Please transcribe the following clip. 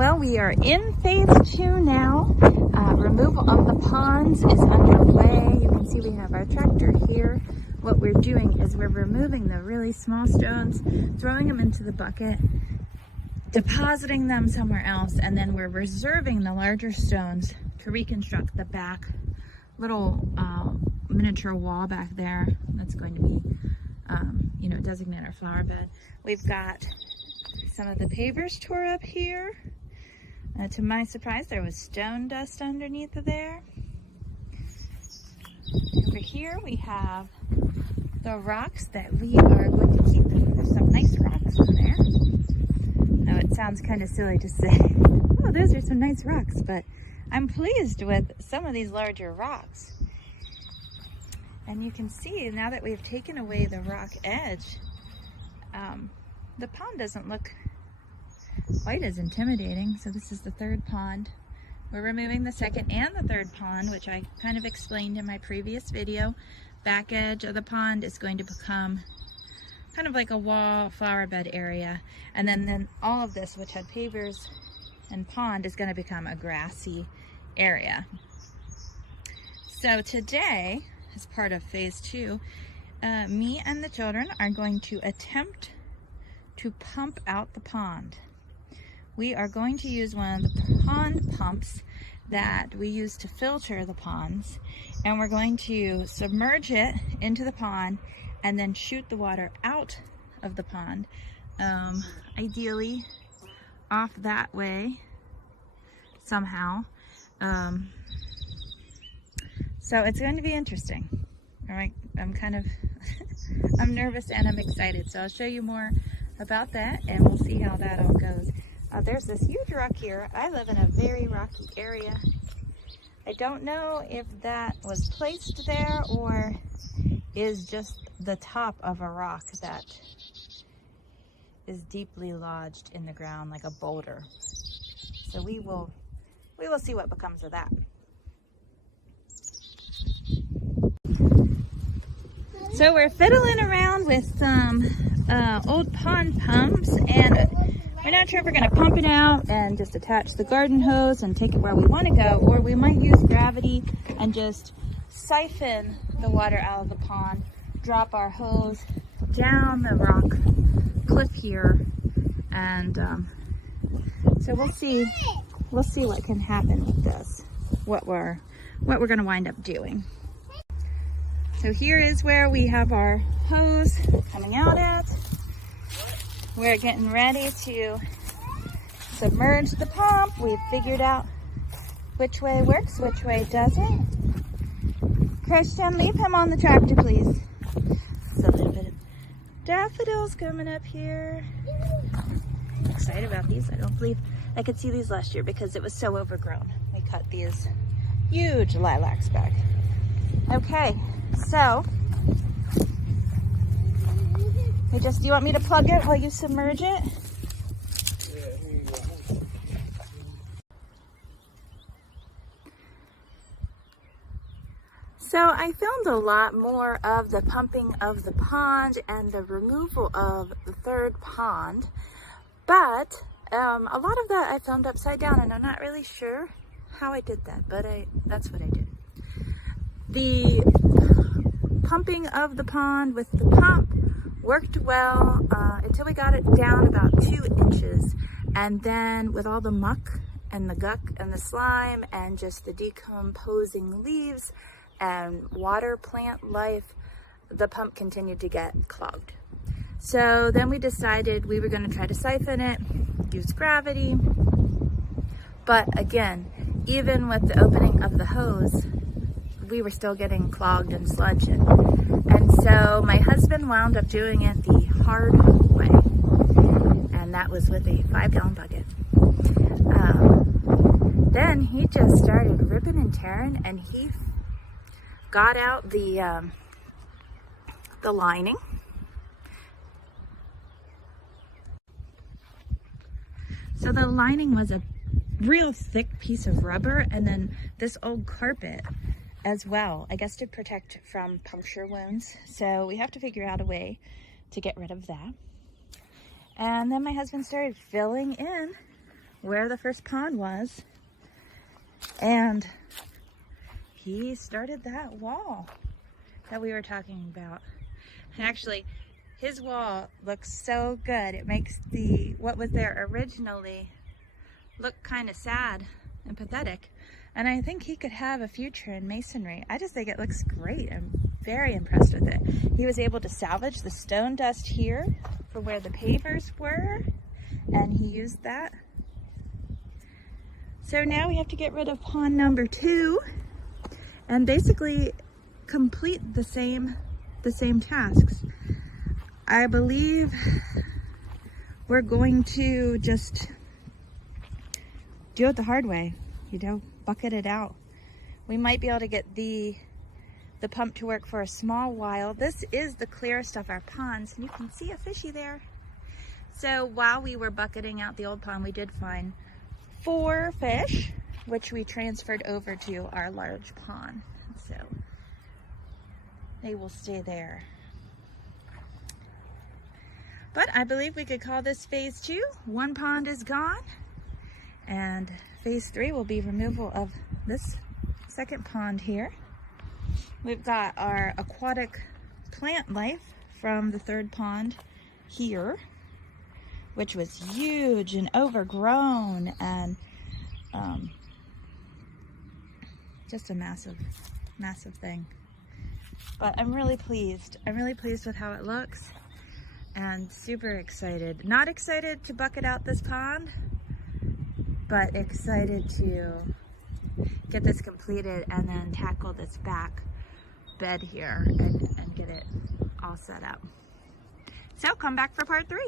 Well, we are in phase 2 now. Removal of the ponds is underway. You can see we have our tractor here. What we're doing is we're removing the really small stones, throwing them into the bucket, depositing them somewhere else, and then we're reserving the larger stones to reconstruct the back little miniature wall back there. That's going to be, designate our flower bed. We've got some of the pavers tore up here. To my surprise, there was stone dust underneath of there. Over here we have the rocks that we are going to keep. There's some nice rocks in there. Now it sounds kind of silly to say, oh, those are some nice rocks, but I'm pleased with some of these larger rocks. And you can see now that we've taken away the rock edge, the pond doesn't look quite as intimidating. So this is the third pond. We're removing the second and the third pond, which I kind of explained in my previous video. Back edge of the pond is going to become kind of like a wall flower bed area. And then all of this, which had pavers and pond, is going to become a grassy area. So today, as part of phase 2, me and the children are going to attempt to pump out the pond. We are going to use one of the pond pumps that we use to filter the ponds, and we're going to submerge it into the pond and then shoot the water out of the pond, ideally off that way somehow. So it's going to be interesting. All right, I'm kind of I'm nervous and I'm excited, so I'll show you more about that and we'll see how that all goes. There's this huge rock here. I live in a very rocky area. I don't know if that was placed there or is just the top of a rock that is deeply lodged in the ground like a boulder. So we will see what becomes of that. So we're fiddling around with some old pond pumps, and we're not sure if we're going to pump it out and just attach the garden hose and take it where we want to go, or we might use gravity and just siphon the water out of the pond, drop our hose down the rock cliff here, and so we'll see what can happen with this, what we're going to wind up doing. So here is where we have our hose coming out at. We're getting ready to submerge the pump. We've figured out which way works, which way doesn't. Christian, leave him on the tractor, please. There's a little bit of daffodils coming up here. I'm excited about these. I don't believe I could see these last year because it was so overgrown. We cut these huge lilacs back. Okay, so do you want me to plug it while you submerge it? So I filmed a lot more of the pumping of the pond and the removal of the third pond, but a lot of that I filmed upside down, and I'm not really sure how I did that, but that's what I did. The pumping of the pond with the pump worked well until we got it down about 2 inches, and then with all the muck and the guck and the slime and just the decomposing leaves and water plant life, the pump continued to get clogged. So then we decided we were going to try to siphon it, use gravity, but again, even with the opening of the hose, we were still getting clogged and sludge. And so my husband wound up doing it the hard way. And that was with a 5-gallon bucket. Then he just started ripping and tearing, and he got out the lining. So the lining was a real thick piece of rubber, and then this old carpet as well, I guess to protect from puncture wounds. So we have to figure out a way to get rid of that. And then my husband started filling in where the first pond was, and he started that wall that we were talking about. And actually, his wall looks so good. It makes what was there originally look kind of sad and pathetic. And I think he could have a future in masonry. I just think it looks great. I'm very impressed with it. He was able to salvage the stone dust here from where the pavers were, and he used that. So now we have to get rid of pond number 2 and basically complete the same tasks. I believe we're going to just do it the hard way, bucket it out. We might be able to get the pump to work for a small while. This is the clearest of our ponds, and you can see a fishy there. So while we were bucketing out the old pond, we did find 4 fish, which we transferred over to our large pond. So they will stay there. But I believe we could call this phase 2. 1 pond is gone, and phase 3 will be removal of this second pond here. We've got our aquatic plant life from the 3rd pond here, which was huge and overgrown and just a massive thing. But I'm really pleased. I'm really pleased with how it looks and super excited. Not excited to bucket out this pond, but excited to get this completed and then tackle this back bed here and get it all set up. So come back for part 3.